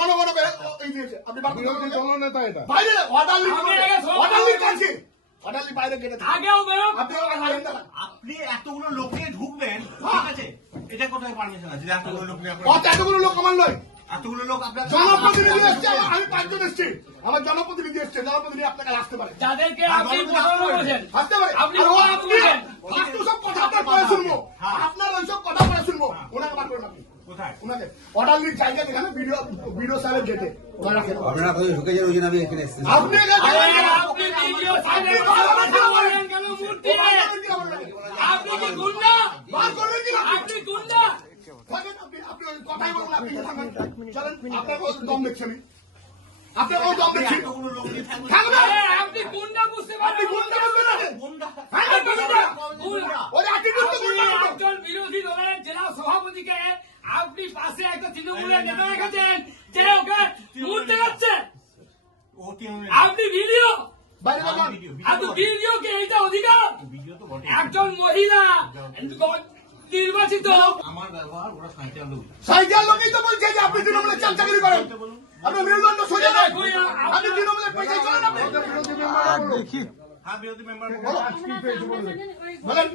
জনগণ আপনি দলনেতা এটা বাইরে অর্ডারলি কাছে অর্ডারলি বাইরে গেটে আগেও বেরোন। আপনি এতগুলো লোক নিয়ে ঢুকবেন, ঠিক আছে? এটা কোথায় পারমিশন আছে যে এতগুলো লোক নিয়ে এতগুলো লোক আমার নয়, এতগুলো লোক আপনার জনপ্রতিনিধি এসছে, আমি 5 জন এসছি, আমার জনপ্রতিনিধি এসছে, জনপ্রতিনিধি আপনাকে আসতে পারে, যাদেরকে আপনি প্রতারণা করেছেন, আসতে পারে। আপনি আর ও প্রতারণা আপনি করেছেন। ফালতু সব কথা আপনার পরে শুনবো, আপনার ওইসব কথা পরে শুনবো। ওনাকে বার করেন আপনি, কোথায়? ওনাকে অর্ডারলির জায়গা যেখানে ভিডিও সাইলের গেটে ওনারা রাখেন। আপনারা কোথায় ঢুকে যান, ওই জন্য আমি এখানে এসেছি। আপনি আপনি ভিডিও সাইলের কথা বলেন কেন? মূর্তি নেই। আপনি কি গুন্ডা? বার করবেন কি না? আপনি গুন্ডা? থাকেন আপনি ওই কথাই বলুন, আপনি থাকবেন। চলেন, আপনার কোনো দম দেখছি আমি, আপনার কোনো দম দেখছি। এতগুলো লোক নিয়ে থাকবেন। থাকবেন, আপনি গুন্ডা বুঝতে আপনি পারেন? গুন্ডা বলবেন না? গুন্ডা। হ্যাঁ, গুন্ডা। ওই attitude তো গুন্ডা মতো। একজন বিরোধী দলের জেলা সভাপতিকে আপনি পাশে একটা তৃণমূলের নেতা রেখেছেন যে ওকে মুহূর্তে যাচ্ছে। ও কি আপনি ভিডিও, বাইরে যাবেন। আপনি ভিডিও কে এইটা অধিকার? ভিডিও তো বটে। একজন মহিলা নির্বাচিত আমার ব্যবহার ওরা সাঁইতে লোক। সাইকেল লোকই তো বলছে যে আপনি তৃণমূলের চামচাগিরি করেন, আপনি মেরুদণ্ড সোজা না, আপনি তৃণমূলের পয়সায় চলেন। আপনি হ্যাঁ, বিরোধী মেম্বার বলেন।